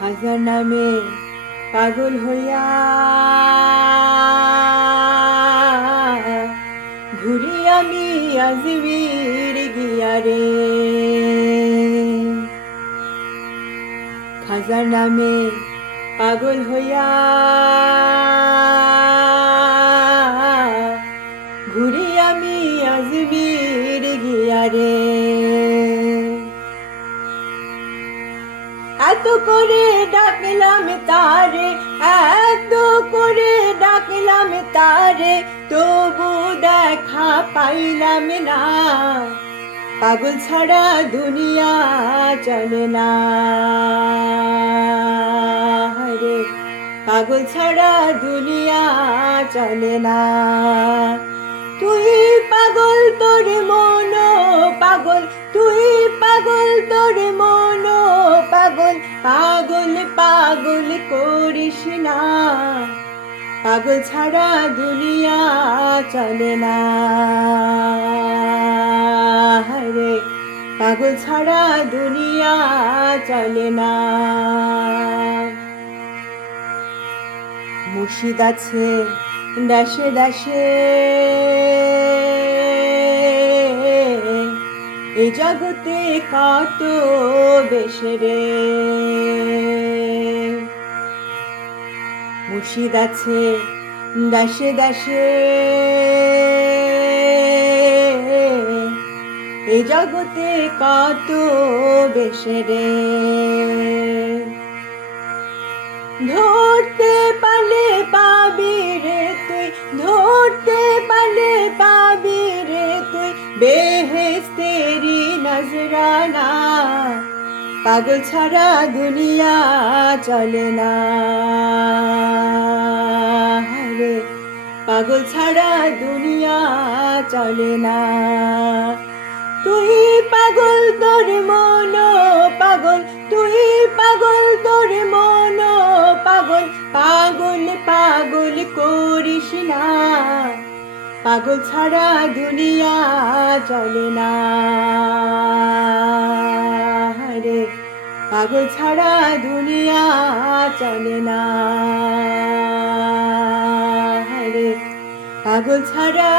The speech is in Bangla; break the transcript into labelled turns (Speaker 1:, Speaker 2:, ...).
Speaker 1: হাজার নামে পাগল হইয়া ঘুরি আমি আজমির গিয়া রে খাজার নামে পাগল হইয়া এত করে ডাকলাম তারে, এত করে ডাকলাম তারে, তবু দেখা পাইলাম না। পাগল ছাড়া দুনিয়া চলে না। রে, পাগল ছাড়া দুনিয়া চলে না। তুই পাগল, তোর মন পাগল পাগল পাগল করিস না। পাগল ছাড়া দুনিয়া চলে না। রে পাগল ছাড়া দুনিয়া চলে না। মুর্শিদ আছে দাসে দাসে এই জগতে কত বেশে রে। মুর্শিদ আছে দাসে দাসে। এই জগতে কত বেশে রে। ধরতে পালে পাবি রে তুই, ধরতে পালে পাবি রে তুই। বেহেস্তেরি নজরানা পাগল ছাড়া দুনিয়া চলে না। রে পাগল ছাড়া দুনিয়া চলে না। তুই পাগল তোর মন, পাগল। তুই পাগল তোর মন, পাগল। পাগল পাগল করিস না। পাগল ছাড়া দুনিয়া চলে না। পাগল ছাড়া দুনিয়া চলে না। রে পাগল ছাড়া